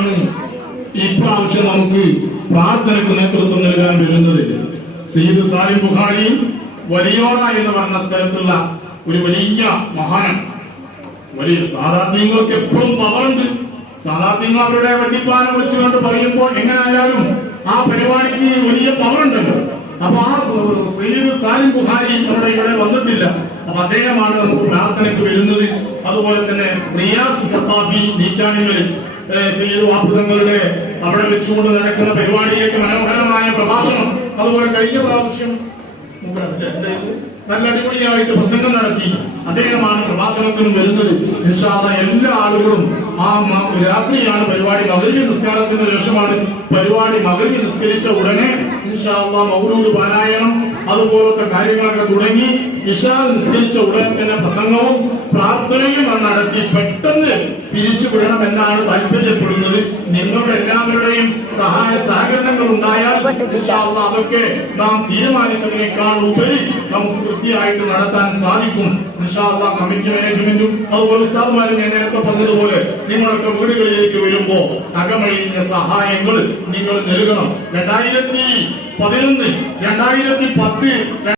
തന്നെയാണ് ഇപ്രാവശ്യം നമുക്ക് പ്രാർത്ഥനയ്ക്ക് നേതൃത്വം നൽകാൻ വരുന്നത്. സയ്യിദ് സാലിം ബുഖാരി വലിയോട എന്ന് പറഞ്ഞ സ്ഥലത്തുള്ള ഒരു വലിയ മഹാൻ. വലിയ സാധാത്യങ്ങൾക്ക് എപ്പോഴും പവറുണ്ട്. സാധാത്യങ്ങൾ അവരുടെ വല്യപ്പാനെ വിളിച്ചുകൊണ്ട് പറയുമ്പോൾ എങ്ങനെയായാലും ആ പരിപാടിക്ക് വലിയ പവറുണ്ടല്ലോ. അപ്പൊ ആ സയ്യിദ് സാലിം ബുഖാരി ഇവിടെ വന്നിട്ടില്ല. അപ്പൊ അദ്ദേഹമാണ് നമുക്ക് പ്രാർത്ഥനയ്ക്ക് വരുന്നത്. അതുപോലെ തന്നെ റിയാസ് സഖാഫി നീറ്റാണികളിൽ സയ്യിദ് വാപ്പുതങ്ങളുടെ അവിടെ വെച്ചുകൊണ്ട് നടക്കുന്ന പരിപാടിയിലേക്ക് മനോഹരമായ പ്രഭാഷണം, അതുപോലെ കഴിഞ്ഞ പ്രാവശ്യം നല്ല അടിപൊളിയായിട്ട് പ്രസംഗം നടത്തി അദ്ദേഹമാണ് പ്രഭാഷണത്തിനും വരുന്നത്. ഇൻഷാ അല്ലാഹ് എല്ലാ ആളുകളും ആ രാത്രിയാണ് പരിപാടി. മഗ്‌രിബ് നിസ്കാരത്തിന് ശേഷമാണ് പരിപാടി. മഗ്‌രിബ് നിസ്കരിച്ച ഉടനെ ഇൻഷാ അല്ലാഹ് മൗലൂദ് പാരായണം അതുപോലത്തെ കാര്യങ്ങളൊക്കെ തുടങ്ങി ഇശാ നിസ്കരിച്ച ഉടനെ തന്നെ പ്രസംഗവും പ്രാർത്ഥനയും നടത്തി പെട്ടെന്ന് പിരിച്ചുവിടണമെന്നാണ് താല്പര്യപ്പെടുന്നത്. നിങ്ങളുടെ എല്ലാവരുടെയും സഹായ സഹകരണങ്ങൾ ഉണ്ടായാൽ ഇൻഷാ അല്ലാഹ് അതൊക്കെ നാം തീരുമാനിച്ചതിനേക്കാൾ ഉപരി നമുക്ക് കൃത്യമായിട്ട് നടത്താൻ സാധിക്കും. ഇൻഷാ അല്ലാഹ് കമ്മിറ്റി മാനേജ്മെന്റും അതുപോലെ ഉസ്താദുമാരും ഞാൻ നേരത്തെ പറഞ്ഞതുപോലെ നിങ്ങളൊക്കെ വീടുകളിലേക്ക് വരുമ്പോ അകമഴിഞ്ഞ സഹായങ്ങൾ നിങ്ങൾ നൽകണം. 2011, 2010